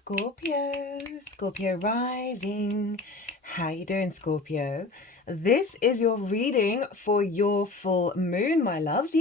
Scorpio rising. How you doing, Scorpio? This is your reading for your full moon, my loves.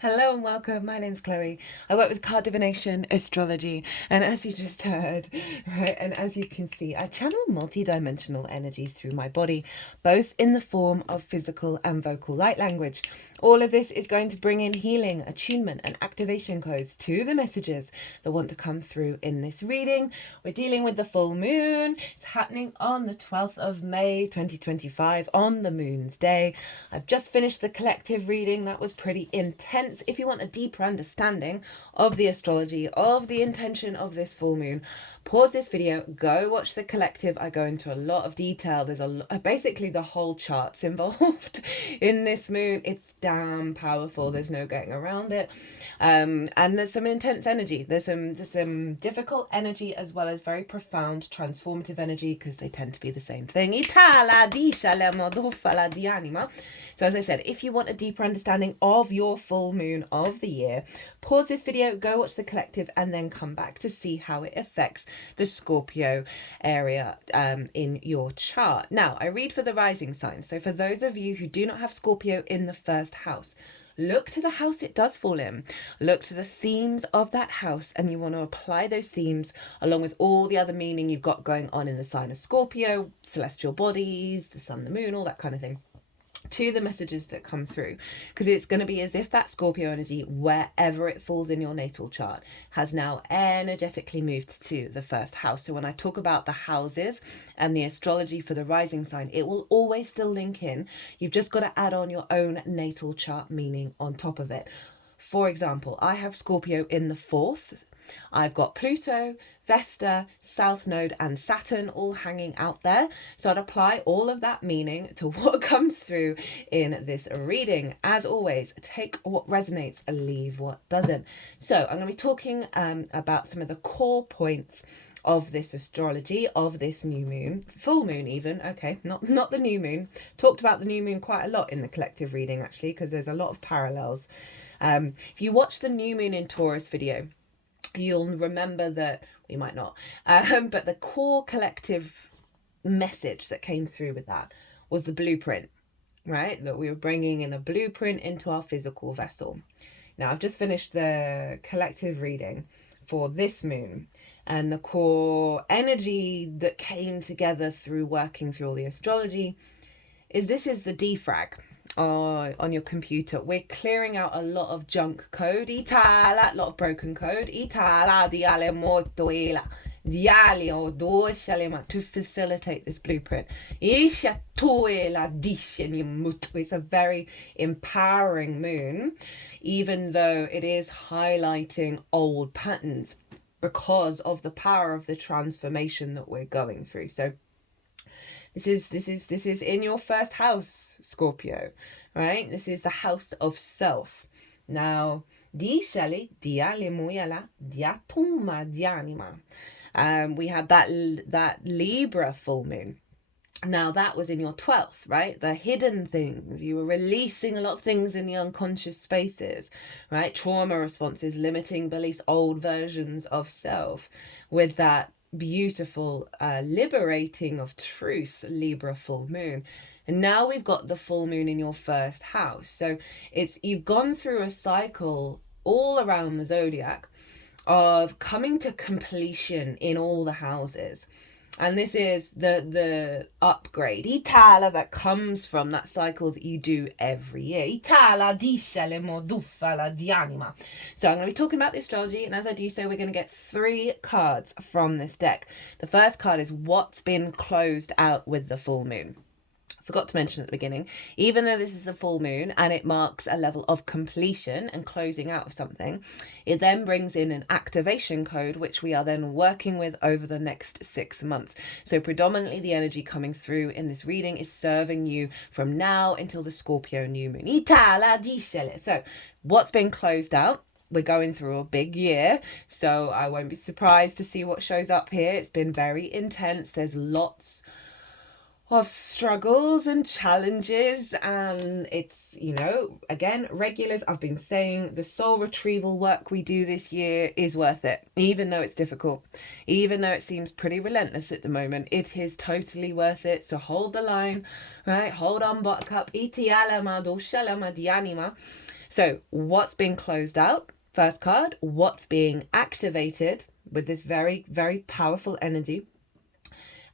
Hello and welcome. My name's Chloe. I work with card divination, astrology, and as you just heard, right, and as you can see, I channel multi-dimensional energies through my body, both in the form of physical and vocal light language. All of this is going to bring in healing, attunement, and activation codes to the messages that want to come through in this reading. We're dealing with the full moon. It's happening on the 12th of May 2025 on the moon's day. I've just finished the collective reading. That was pretty intense. If you want a deeper understanding of the astrology, of the intention of this full moon, pause this video, go watch the collective. I go into a lot of detail. There's basically the whole chart's involved in this moon. It's damn powerful. There's no getting around it. And there's some intense energy. There's some difficult energy as well as very profound transformative energy, because they tend to be the same thing. So as I said, if you want a deeper understanding of your full moon of the year, pause this video, go watch the collective, and then come back to see how it affects the Scorpio area in your chart. Now, I read for the rising sign. So for those of you who do not have Scorpio in the first house, look to the house it does fall in. Look to the themes of that house, and you want to apply those themes along with all the other meaning you've got going on in the sign of Scorpio, celestial bodies, the sun, the moon, all that kind of thing, to the messages that come through, because it's going to be as if that Scorpio energy, wherever it falls in your natal chart, has now energetically moved to the first house. So when I talk about the houses and the astrology for the rising sign, it will always still link in. You've just got to add on your own natal chart meaning on top of it. For example, I have Scorpio in the 4th. I've got Pluto, Vesta, South Node, and Saturn all hanging out there. So I'd apply all of that meaning to what comes through in this reading. As always, take what resonates and leave what doesn't. So I'm going to be talking about some of the core points of this astrology, of this new moon, full moon even, okay, not the new moon. Talked about the new moon quite a lot in the collective reading, actually, because there's a lot of parallels. If you watch the new moon in Taurus video, you'll remember that, we might not, but the core collective message that came through with that was the blueprint, right? That we were bringing in a blueprint into our physical vessel. Now, I've just finished the collective reading for this moon, and the core energy that came together through working through all the astrology is this is the defrag on your computer. We're clearing out a lot of junk code, a lot of broken code, to facilitate this blueprint. It's a very empowering moon, even though it is highlighting old patterns because of the power of the transformation that we're going through. So this is in your first house, Scorpio, right? This is the house of self. Now, we had that Libra full moon. Now, that was in your 12th, right? The hidden things. You were releasing a lot of things in the unconscious spaces, right? Trauma responses, limiting beliefs, old versions of self, with that beautiful liberating of truth Libra full moon. And now we've got the full moon in your first house. So you've gone through a cycle all around the zodiac of coming to completion in all the houses. And this is the upgrade, Itala, that comes from that cycles that you do every year. Itala di anima. So I'm going to be talking about the astrology, and as I do so, we're going to get 3 cards from this deck. The first card is what's been closed out with the full moon. Forgot to mention at the beginning, even though this is a full moon and it marks a level of completion and closing out of something, it then brings in an activation code, which we are then working with over the next 6 months. So predominantly the energy coming through in this reading is serving you from now until the Scorpio new moon. So what's been closed out? We're going through a big year, so I won't be surprised to see what shows up here. It's been very intense. There's lots of struggles and challenges, and it's, you know, again, regulars, I've been saying the soul retrieval work we do this year is worth it, even though it's difficult, even though it seems pretty relentless at the moment. It is totally worth it. So hold the line, right? Hold on, buttercup. So what's being closed out? First card. What's being activated with this very, very powerful energy?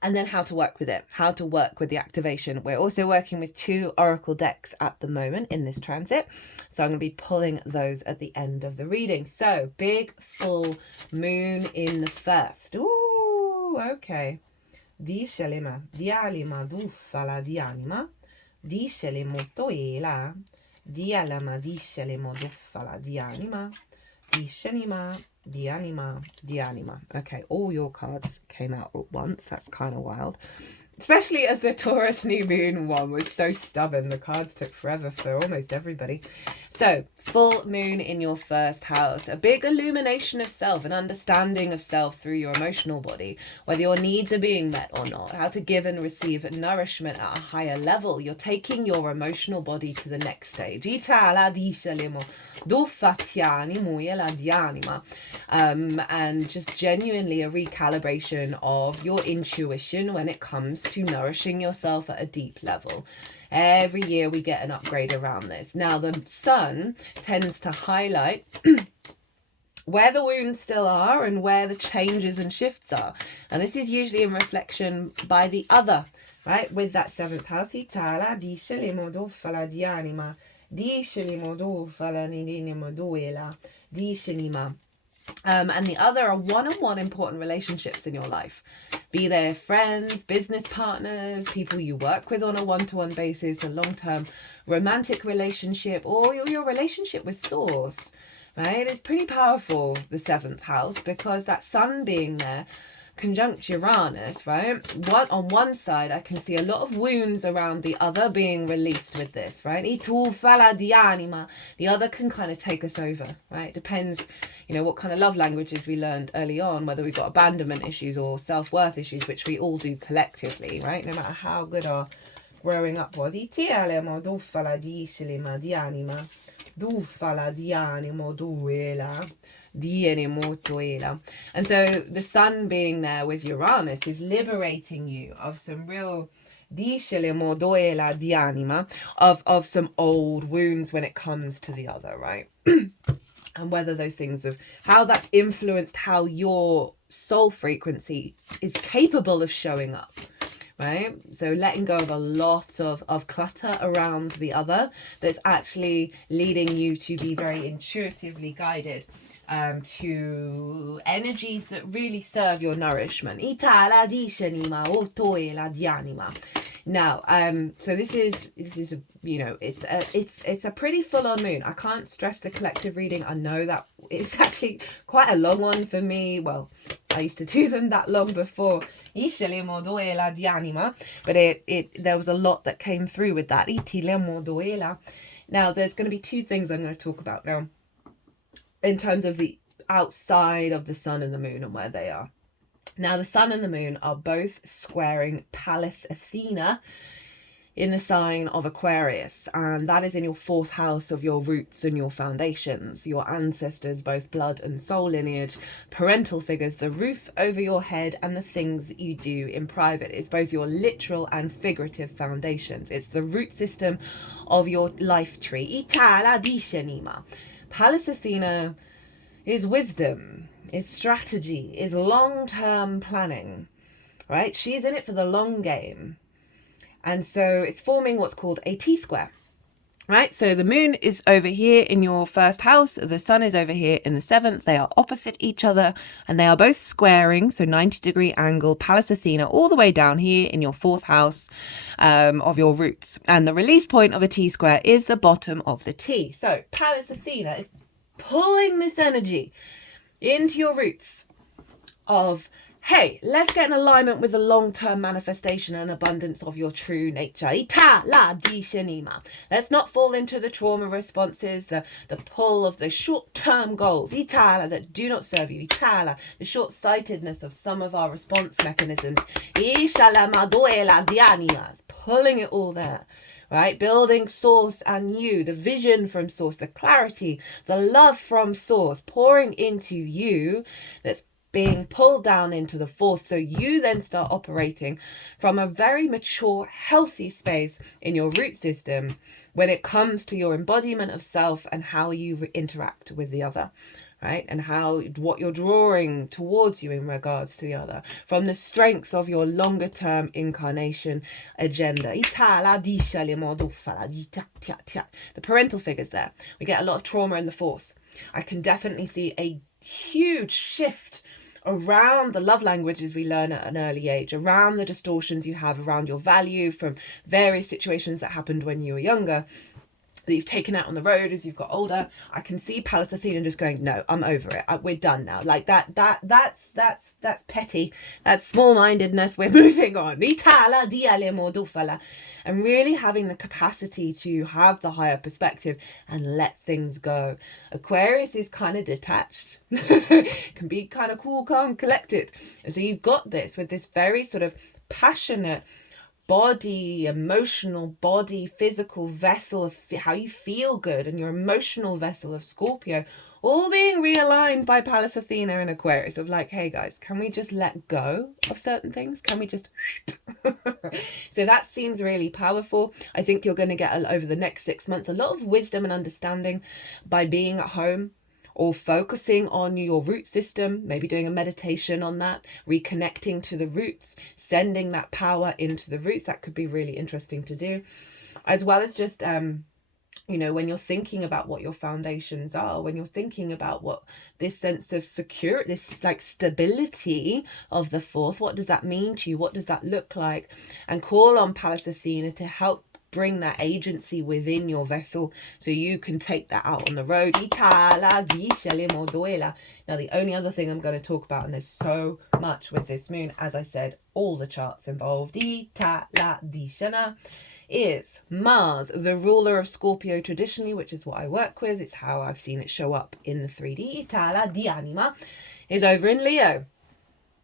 And then how to work with it, how to work with the activation. We're also working with 2 oracle decks at the moment in this transit. So I'm going to be pulling those at the end of the reading. So big full moon in the first. Ooh, okay. Dice l'ema, dialima duffala dianima, dice le motoela, dialama dice le moduffala dianima, dice anima, Dianima. Okay, all your cards came out at once. That's kind of wild. Especially as the Taurus new moon one was so stubborn. The cards took forever for almost everybody. So, full moon in your first house. A big illumination of self, an understanding of self through your emotional body. Whether your needs are being met or not. How to give and receive nourishment at a higher level. You're taking your emotional body to the next stage. And just genuinely a recalibration of your intuition when it comes to nourishing yourself at a deep level. Every year we get an upgrade around this. Now the sun tends to highlight where the wounds still are and where the changes and shifts are. And this is usually in reflection by the other, right? With that 7th house. And the other are one-on-one important relationships in your life. Be they friends, business partners, people you work with on a one-to-one basis, a long-term romantic relationship, or your relationship with Source, right? It's pretty powerful, the 7th house, because that sun being there, conjunct Uranus, right? On one side, I can see a lot of wounds around the other being released with this, right? The other can kind of take us over, right? Depends, you know, what kind of love languages we learned early on, whether we've got abandonment issues or self-worth issues, which we all do collectively, right? No matter how good our growing up was. And so the sun being there with Uranus is liberating you of some real of some old wounds when it comes to the other, right? And whether those things of how that's influenced how your soul frequency is capable of showing up, right? So letting go of a lot of clutter around the other that's actually leading you to be very intuitively guided to energies that really serve your nourishment. Now, so this is a, you know, it's a pretty full-on moon. I can't stress the collective reading. I know that it's actually quite a long one for me. Well, I used to do them that long before. But there was a lot that came through with that. Now, there's going to be 2 things I'm going to talk about now in terms of the outside of the sun and the moon and where they are. Now, the sun and the moon are both squaring Pallas Athena in the sign of Aquarius, and that is in your 4th house of your roots and your foundations, your ancestors, both blood and soul lineage, parental figures, the roof over your head, and the things that you do in private. It's both your literal and figurative foundations. It's the root system of your life tree. Pallas Athena is wisdom, is strategy, is long-term planning, right? She's in it for the long game. And so it's forming what's called a T-square, right? So the moon is over here in your 1st house. The sun is over here in the 7th. They are opposite each other and they are both squaring. So 90-degree angle, Pallas Athena, all the way down here in your 4th house of your roots. And the release point of a T-square is the bottom of the T. So Pallas Athena is pulling this energy into your roots of hey, let's get in alignment with the long-term manifestation and abundance of your true nature. Let's not fall into the trauma responses, the pull of the short-term goals that do not serve you. The short-sightedness of some of our response mechanisms. Pulling it all there. Right? Building source and you, the vision from source, the clarity, the love from source, pouring into you that's being pulled down into the force, so you then start operating from a very mature, healthy space in your root system when it comes to your embodiment of self and how you interact with the other, right? And what you're drawing towards you in regards to the other, from the strength of your longer term incarnation agenda. The parental figures there. We get a lot of trauma in the fourth. I can definitely see a huge shift around the love languages we learn at an early age, around the distortions you have around your value from various situations that happened when you were younger, that you've taken out on the road as you've got older. I can see Pallas Athena just going, no, I'm over it. We're done now. Like that's petty. That's small-mindedness. We're moving on. And really having the capacity to have the higher perspective and let things go. Aquarius is kind of detached. Can be kind of cool, calm, collected. And so you've got this with this very sort of passionate body, emotional body, physical vessel of how you feel good, and your emotional vessel of Scorpio, all being realigned by Pallas Athena and Aquarius of like, hey guys, can we just let go of certain things? Can we just so that seems really powerful. I think you're going to get over the next 6 months a lot of wisdom and understanding by being at home, or focusing on your root system, maybe doing a meditation on that, reconnecting to the roots, sending that power into the roots. That could be really interesting to do, as well as just, when you're thinking about what your foundations are, when you're thinking about what this sense of security, this like stability of the fourth, what does that mean to you? What does that look like? And call on Pallas Athena to help bring that agency within your vessel so you can take that out on the road. Now, the only other thing I'm going to talk about, and there's so much with this moon, as I said, all the charts involved, is Mars, the ruler of Scorpio traditionally, which is what I work with. It's how I've seen it show up in the 3D. Is over in Leo,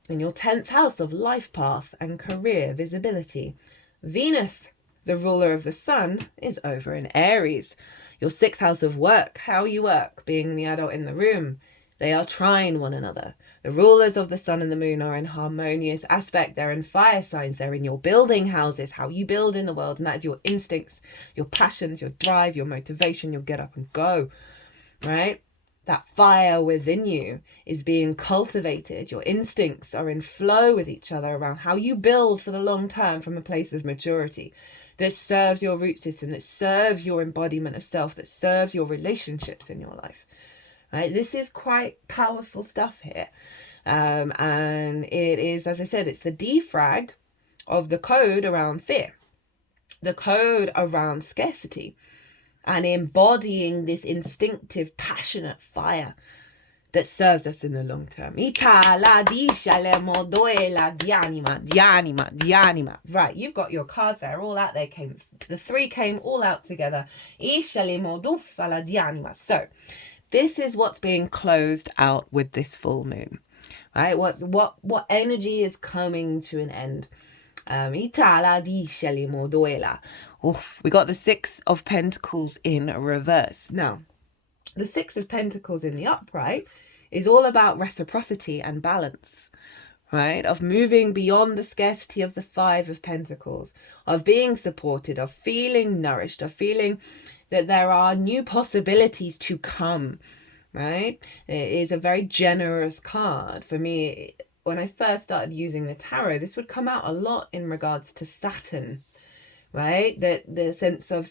in your 10th house of life path and career visibility. Venus, the ruler of the sun, is over in Aries, your 6th house of work, how you work, being the adult in the room. They are trine one another. The rulers of the sun and the moon are in harmonious aspect. They're in fire signs. They're in your building houses, how you build in the world. And that is your instincts, your passions, your drive, your motivation, your get up and go, right? That fire within you is being cultivated. Your instincts are in flow with each other around how you build for the long term from a place of maturity that serves your root system, that serves your embodiment of self, that serves your relationships in your life. Right? This is quite powerful stuff here. And it is, as I said, it's the defrag of the code around fear, the code around scarcity, and embodying this instinctive, passionate fire that serves us in the long term. Right, you've got your cards there, all out there. The 3 came all out together. So, this is what's being closed out with this full moon. Right? What energy is coming to an end? We got the 6 of Pentacles in reverse. Now, the 6 of Pentacles in the upright is all about reciprocity and balance, right? Of moving beyond the scarcity of the 5 of Pentacles, of being supported, of feeling nourished, of feeling that there are new possibilities to come, right? It is a very generous card. For me, when I first started using the tarot, this would come out a lot in regards to Saturn, right? That the sense of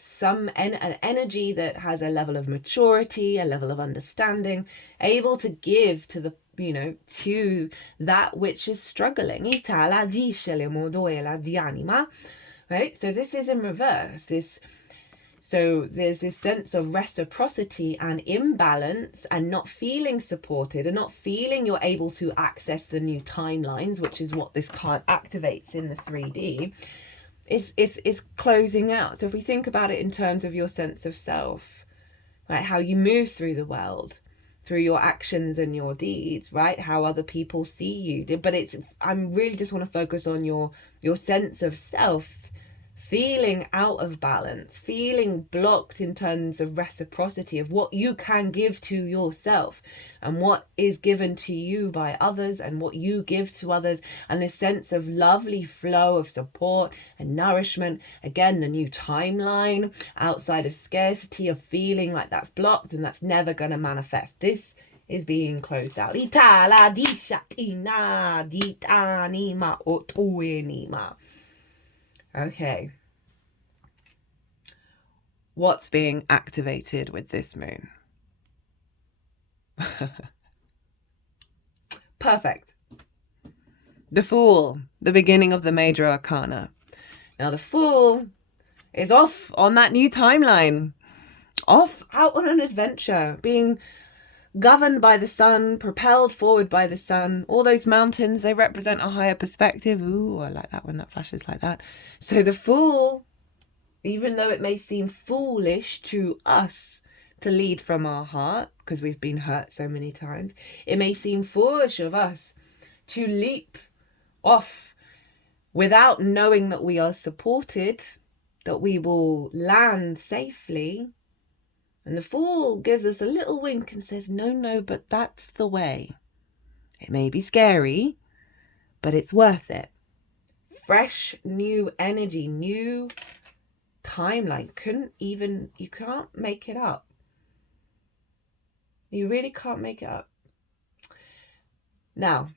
an energy that has a level of maturity, a level of understanding, able to give to the, to that which is struggling. Right? So this is in reverse. So there's this sense of reciprocity and imbalance, and not feeling supported and not feeling you're able to access the new timelines, which is what this card activates in the 3D. It's closing out. So if we think about it in terms of your sense of self, right, how you move through the world, through your actions and your deeds, right, how other people see you. But I'm really just want to focus on your sense of self feeling out of balance, feeling blocked in terms of reciprocity of what you can give to yourself and what is given to you by others and what you give to others, and this sense of lovely flow of support and nourishment. Again, the new timeline outside of scarcity, of feeling like that's blocked and that's never going to manifest. This is being closed out. Okay. What's being activated with this moon? Perfect. The Fool, the beginning of the major arcana. Now the Fool is off on that new timeline, off out on an adventure, being governed by the sun, propelled forward by the sun. All those mountains, they represent a higher perspective. Ooh, I like that when that flashes like that. So the Fool, even though it may seem foolish to us to lead from our heart, because we've been hurt so many times, it may seem foolish of us to leap off without knowing that we are supported, that we will land safely. And the Fool gives us a little wink and says, no, but that's the way. It may be scary, but it's worth it. Fresh, new energy, new timeline. You can't make it up. You really can't make it up. Now,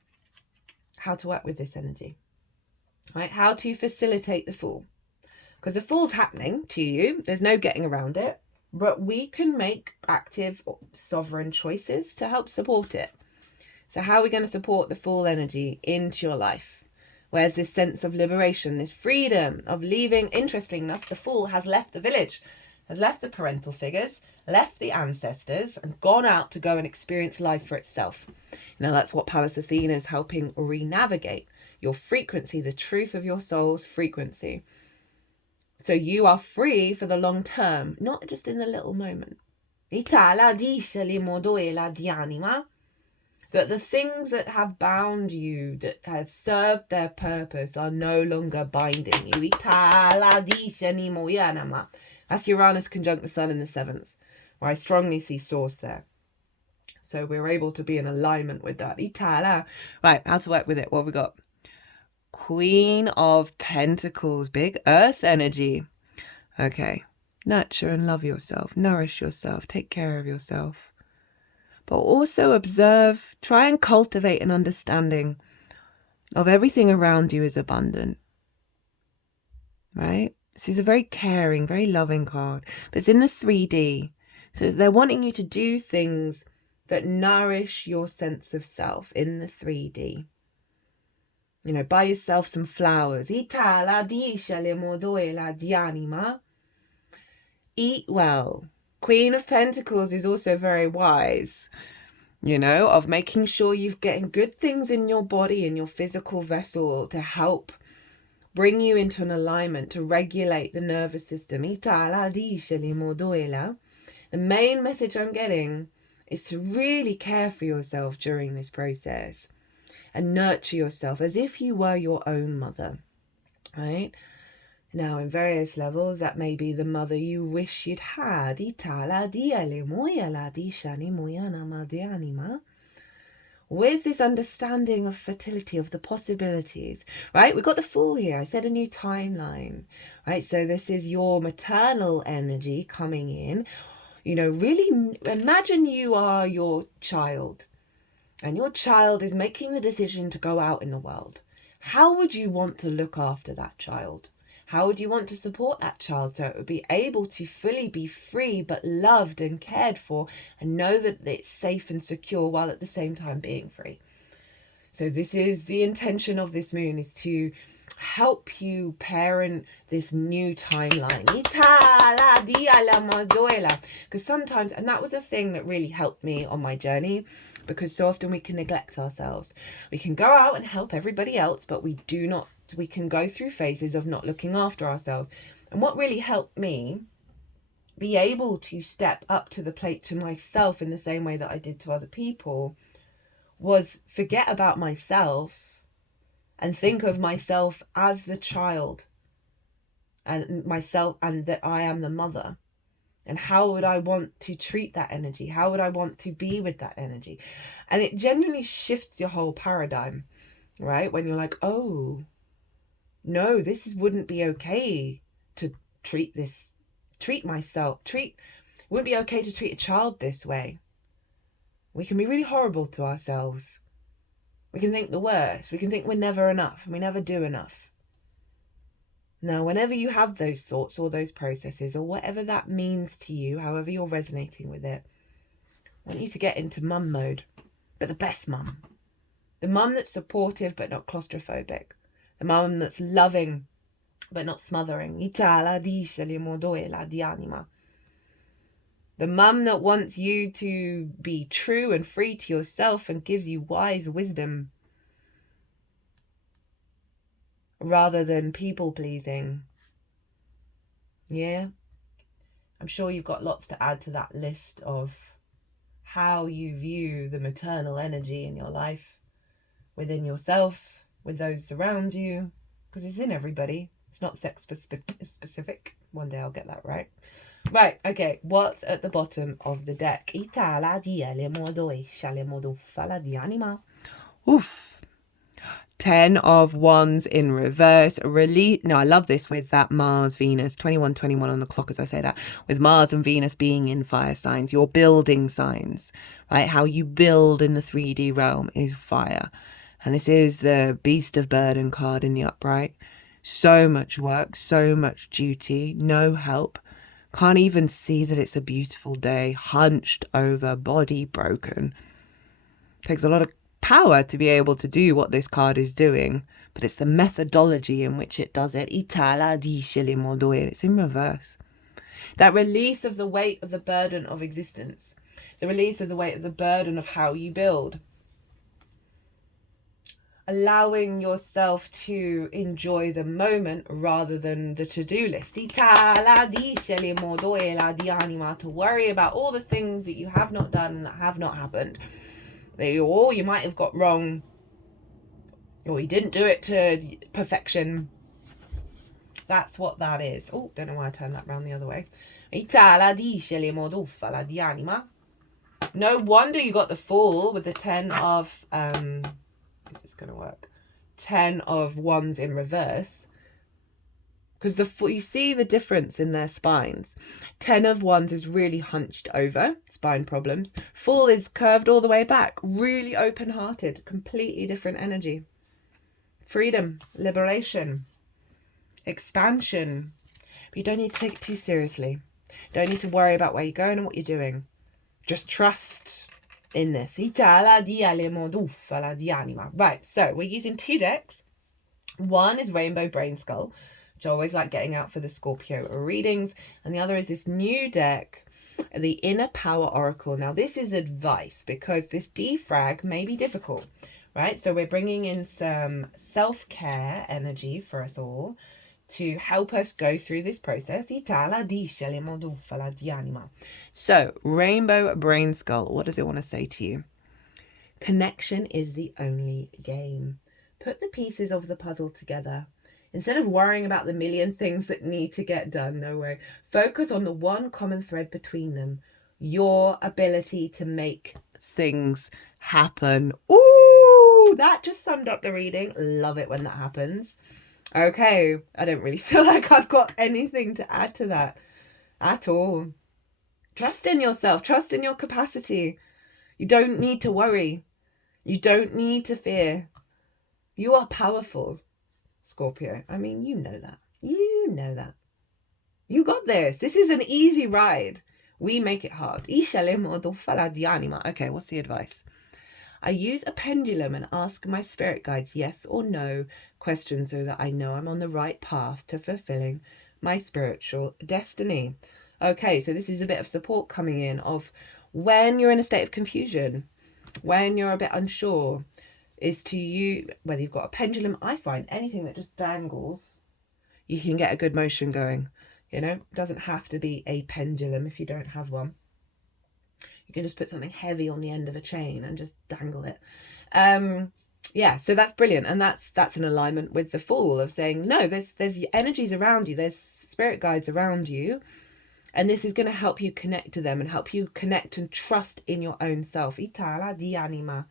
how to work with this energy, right? How to facilitate the Fool, because the Fool's happening to you. There's no getting around it, but we can make active sovereign choices to help support it. So how are we going to support the Fool energy into your life? Where's this sense of liberation, this freedom of leaving? Interesting enough, the Fool has left the village, has left the parental figures, left the ancestors, and gone out to go and experience life for itself. Now that's what Pallas Athena is helping re-navigate, your frequency, the truth of your soul's frequency. So you are free for the long term, not just in the little moment. That the things that have bound you, that have served their purpose, are no longer binding you. That's Uranus conjunct the Sun in the 7th, where I strongly see source there. So we're able to be in alignment with that. Right, how to work with it. What have we got? Queen of Pentacles, big earth energy. Okay, nurture and love yourself, nourish yourself, take care of yourself. But also observe, try and cultivate an understanding of everything around you is abundant, right? This is a very caring, very loving card, but it's in the 3D. So they're wanting you to do things that nourish your sense of self in the 3D. You know, buy yourself some flowers. Eat well. Queen of Pentacles is also very wise, you know, of making sure you're getting good things in your body, in your physical vessel, to help bring you into an alignment, to regulate the nervous system. The main message I'm getting is to really care for yourself during this process and nurture yourself as if you were your own mother, right? Now, in various levels, that may be the mother you wish you'd had. With this understanding of fertility, of the possibilities, right? We've got the Fool here. I said a new timeline, right? So this is your maternal energy coming in. You know, really imagine you are your child, and your child is making the decision to go out in the world. How would you want to look after that child? How would you want to support that child so it would be able to fully be free but loved and cared for, and know that it's safe and secure while at the same time being free? So this is the intention of this moon, is to help you parent this new timeline. Because sometimes, and that was a thing that really helped me on my journey, because so often we can neglect ourselves. We can go out and help everybody else, but we can go through phases of not looking after ourselves. And what really helped me be able to step up to the plate to myself in the same way that I did to other people was forget about myself and think of myself as the child, and myself, and that I am the mother. And how would I want to treat that energy? How would I want to be with that energy? And it genuinely shifts your whole paradigm, right? When you're like, oh, no, wouldn't be okay to wouldn't be okay to treat a child this way. We can be really horrible to ourselves. We can think the worst. We can think we're never enough and we never do enough. Now, whenever you have those thoughts or those processes or whatever that means to you, however you're resonating with it, I want you to get into mum mode, but the best mum. The mum that's supportive but not claustrophobic. The mum that's loving but not smothering. The mum that wants you to be true and free to yourself and gives you wise wisdom rather than people pleasing. Yeah. I'm sure you've got lots to add to that list of how you view the maternal energy in your life, within yourself, with those around you, because it's in everybody. It's not sex specific. One day I'll get that right. Right, okay, what's at the bottom of the deck? Oof. 10 of Wands in reverse. No, I love this with that Mars, Venus, 21 on the clock as I say that. With Mars and Venus being in fire signs, your building signs, right? How you build in the 3D realm is fire. And this is the Beast of Burden card in the upright. So much work, so much duty, no help. Can't even see that it's a beautiful day. Hunched over, body broken. Takes a lot of power to be able to do what this card is doing, but it's the methodology in which it does it. It's in reverse. That release of the weight of the burden of existence. The release of the weight of the burden of how you build. Allowing yourself to enjoy the moment rather than the to-do list. To worry about all the things that you have not done and that have not happened. Or you might have got wrong. Or you didn't do it to perfection. That's what that is. Oh, don't know why I turned that round the other way. No wonder you got the Fool with the 10 of... is this going to work? 10 of Wands in reverse. Because you see the difference in their spines. 10 of Wands is really hunched over, spine problems. Fool is curved all the way back, really open-hearted, completely different energy. Freedom, liberation, expansion. But you don't need to take it too seriously. Don't need to worry about where you're going and what you're doing. Just trust in this. Right, so we're using 2 decks. One is Rainbow Brainskull, which I always like getting out for the Scorpio readings. And the other is this new deck, the Inner Power Oracle. Now, this is advice because this defrag may be difficult, right? So we're bringing in some self-care energy for us all to help us go through this process. So, Rainbow Brainskull, what does it want to say to you? Connection is the only game. Put the pieces of the puzzle together. Instead of worrying about the million things that need to get done, no way. Focus on the one common thread between them. Your ability to make things happen. Ooh, that just summed up the reading. Love it when that happens. Okay, I don't really feel like I've got anything to add to that at all. Trust in yourself. Trust in your capacity. You don't need to worry. You don't need to fear. You are powerful, Scorpio. I mean, you know that. You know that. You got this. This is an easy ride. We make it hard. Okay, what's the advice? I use a pendulum and ask my spirit guides yes or no questions so that I know I'm on the right path to fulfilling my spiritual destiny. Okay, so this is a bit of support coming in of when you're in a state of confusion, when you're a bit unsure, is to you, whether you've got a pendulum, I find anything that just dangles, you can get a good motion going. You know, it doesn't have to be a pendulum if you don't have one. You can just put something heavy on the end of a chain and just dangle it. Yeah, so that's brilliant, and that's in alignment with the Fool of saying no. There's energies around you. There's spirit guides around you, and this is going to help you connect to them and help you connect and trust in your own self. Itala di anima,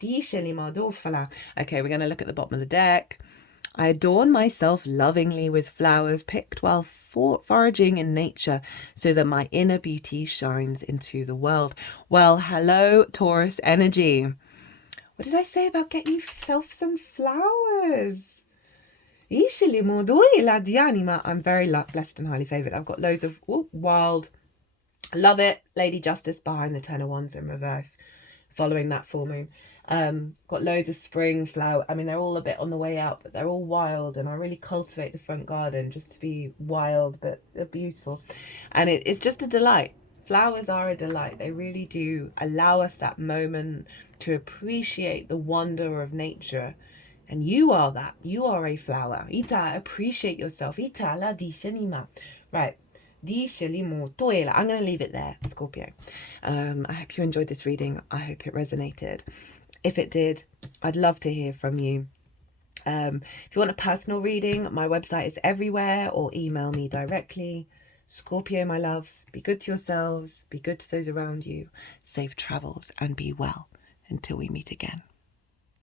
di scelima dofala. Okay, we're going to look at the bottom of the deck. I adorn myself lovingly with flowers picked while foraging in nature so that my inner beauty shines into the world. Well, hello, Taurus energy. What did I say about getting yourself some flowers? I'm very blessed and highly favoured. I've got loads of wild. Love it. Lady Justice behind the 10 of Wands in reverse, following that full moon. Got loads of spring flower. I mean, they're all a bit on the way out, but they're all wild, and I really cultivate the front garden just to be wild, but they're beautiful. And it's just a delight. Flowers are a delight. They really do allow us that moment to appreciate the wonder of nature. And you are that. You are a flower. Ita, appreciate yourself. Ita la di shenima. Right. I'm going to leave it there, Scorpio. I hope you enjoyed this reading. I hope it resonated. If it did, I'd love to hear from you. If you want a personal reading, my website is everywhere, or email me directly. Scorpio, my loves, be good to yourselves, be good to those around you, safe travels, and be well until we meet again.